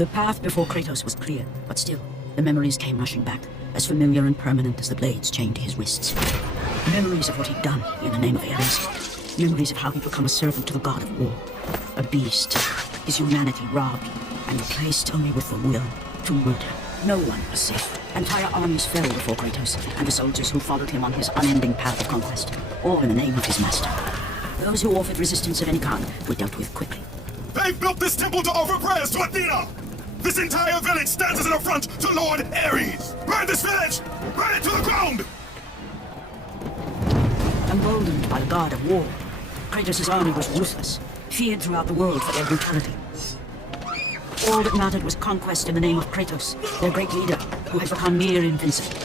The path before Kratos was clear, but still, the memories came rushing back, as familiar and permanent as the blades chained to his wrists. Memories of what he'd done in the name of Ares. Memories of how he'd become a servant to the god of war. A beast, his humanity robbed, and replaced only with the will to murder. No one was safe. Entire armies fell before Kratos, and the soldiers who followed him on his unending path of conquest, all in the name of his master. Those who offered resistance of any kind were dealt with quickly. They've built this temple to offer prayers to Athena! This entire village stands as an affront to Lord Ares! Burn this village! Burn it to the ground! Emboldened by the god of war, Kratos' army was ruthless, feared throughout the world for their brutality. All that mattered was conquest in the name of Kratos, their great leader, who had become near invincible.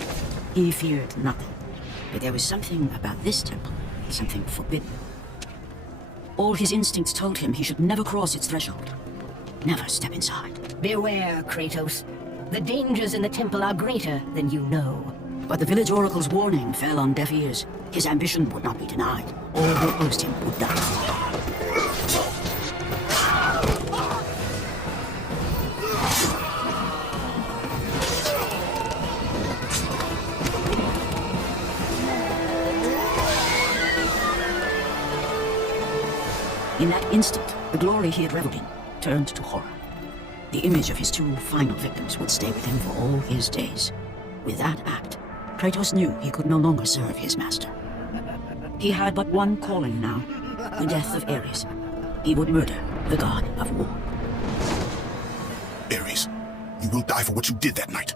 He feared nothing. But there was something about this temple, something forbidden. All his instincts told him he should never cross its threshold. Never step inside. Beware, Kratos. The dangers in the temple are greater than you know. But the village oracle's warning fell on deaf ears. His ambition would not be denied. All who opposed him would die. In that instant, the glory he had reveled in turned to horror. The image of his two final victims would stay with him for all his days. With that act, Kratos knew he could no longer serve his master. He had but one calling now, the death of Ares. He would murder the god of war. Ares, you will die for what you did that night.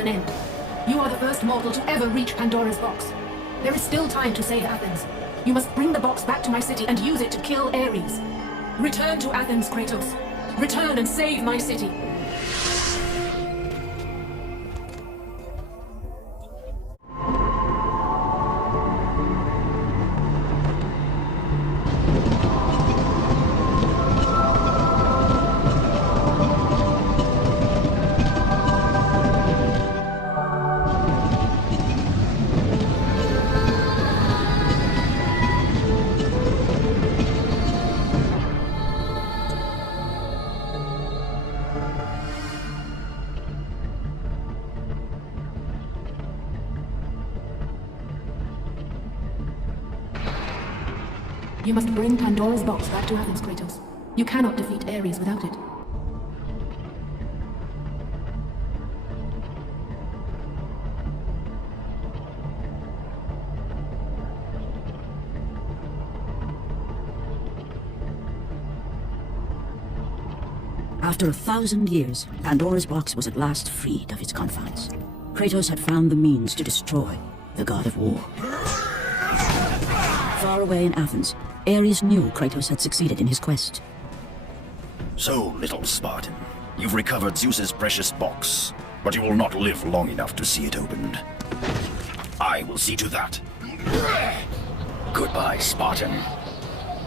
an end. You are the first mortal to ever reach Pandora's box. There is still time to save Athens. You must bring the box back to my city and use it to kill Ares. Return to Athens, Kratos. Return and save my city. You must bring Pandora's box back to Athens, Kratos. You cannot defeat Ares without it. After 1,000 years, Pandora's box was at last freed of its confines. Kratos had found the means to destroy the god of war. Far away in Athens, Ares knew Kratos had succeeded in his quest. So, little Spartan, you've recovered Zeus's precious box, but you will not live long enough to see it opened. I will see to that. Goodbye, Spartan.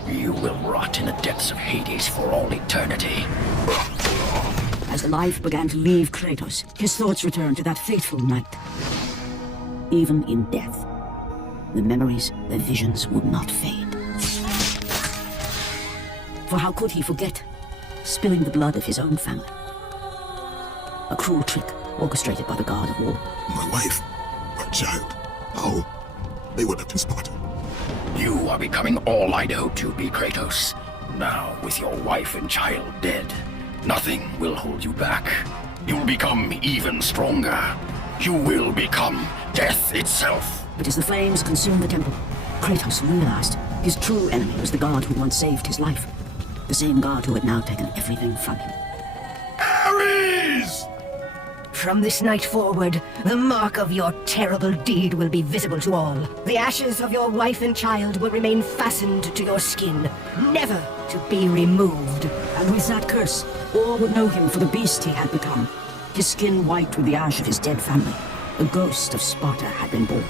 You will rot in the depths of Hades for all eternity. As the life began to leave Kratos, his thoughts returned to that fateful night. Even in death, the memories, the visions would not fade. For how could he forget spilling the blood of his own family? A cruel trick orchestrated by the god of war. My wife, my child. Oh, they would have been Spartan. You are becoming all I'd hoped to be, Kratos. Now, with your wife and child dead, nothing will hold you back. You'll become even stronger. You will become death itself. But as the flames consumed the temple, Kratos realized his true enemy was the god who once saved his life. The same god who had now taken everything from him. Ares! From this night forward, the mark of your terrible deed will be visible to all. The ashes of your wife and child will remain fastened to your skin, never to be removed. And with that curse, all would know him for the beast he had become. His skin white with the ash of his dead family. The ghost of Sparta had been born.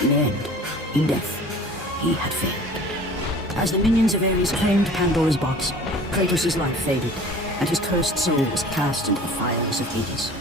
In the end, in death, he had failed. As the minions of Ares claimed Pandora's box, Kratos' life faded, and his cursed soul was cast into the fires of Hades.